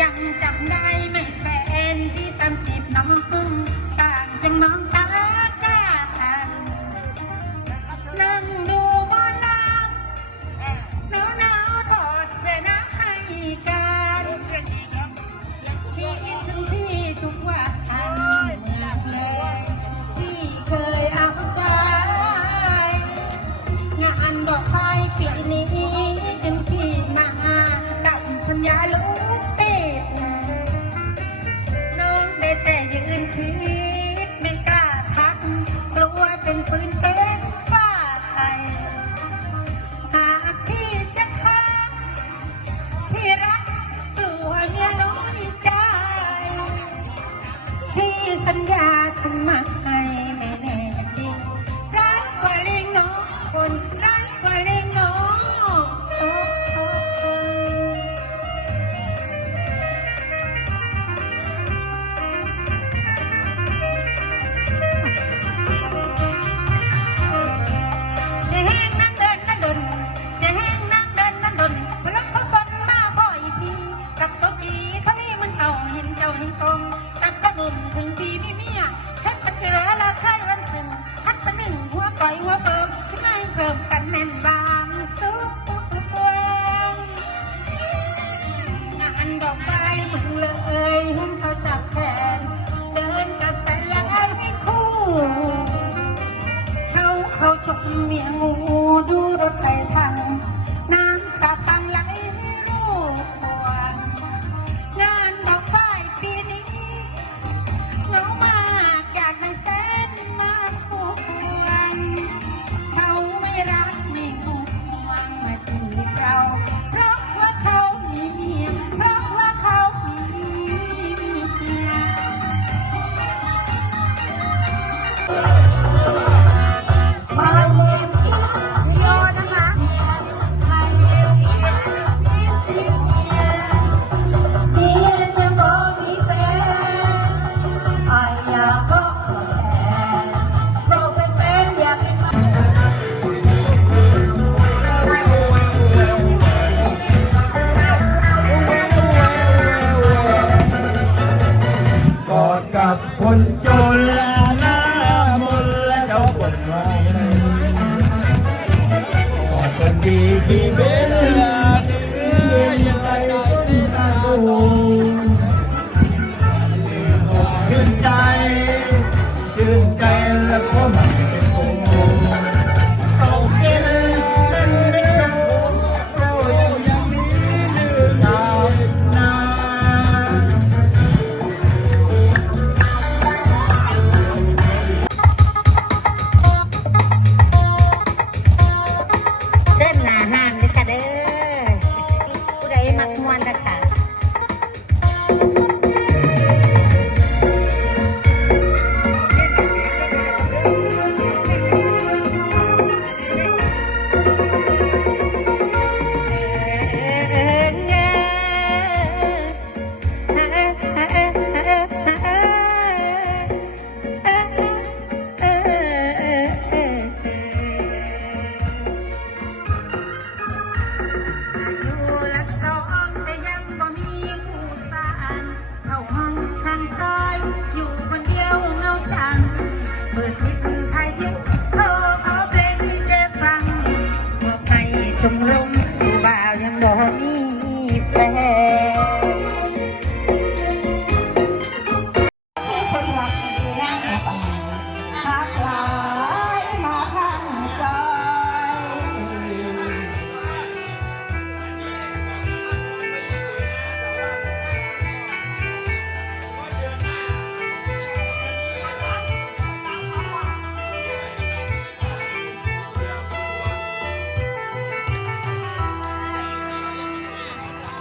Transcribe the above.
ยังจำได้ไม่แฟนที่ตามจีบน้องกุ้งต่างจังน้องตา คนแหงนั่งเดินนั่นดนเสีแหงนั่งเดินนั่นดนพลังพกคนมาบ่อยปีกับโซปีทวีมันเก่าห็นเจ้าห็นตรงตัดกระดุมถึงปีมีเมียท่านเป็นเกลือละไข้วันซึ่ท่านเป็นหนึ่งหัวต่อยหัวป อกไม้มึงเลยเห็เขาจับแขน เดินกัแฟนแลให้คู่ เขาเขาชมเมียงูดูรถไต่ทางน้ำตาพังไหลไม่รู้ตัวงานดอกไม้ปีนี้น้อมาับคนจนและหน้ามุนและดอกคนวายขอบคนดีที่เวลาเหนื่อยยังไงก็ดีมาดูชื่นใจชื่นใจและก็หม่เป็นโก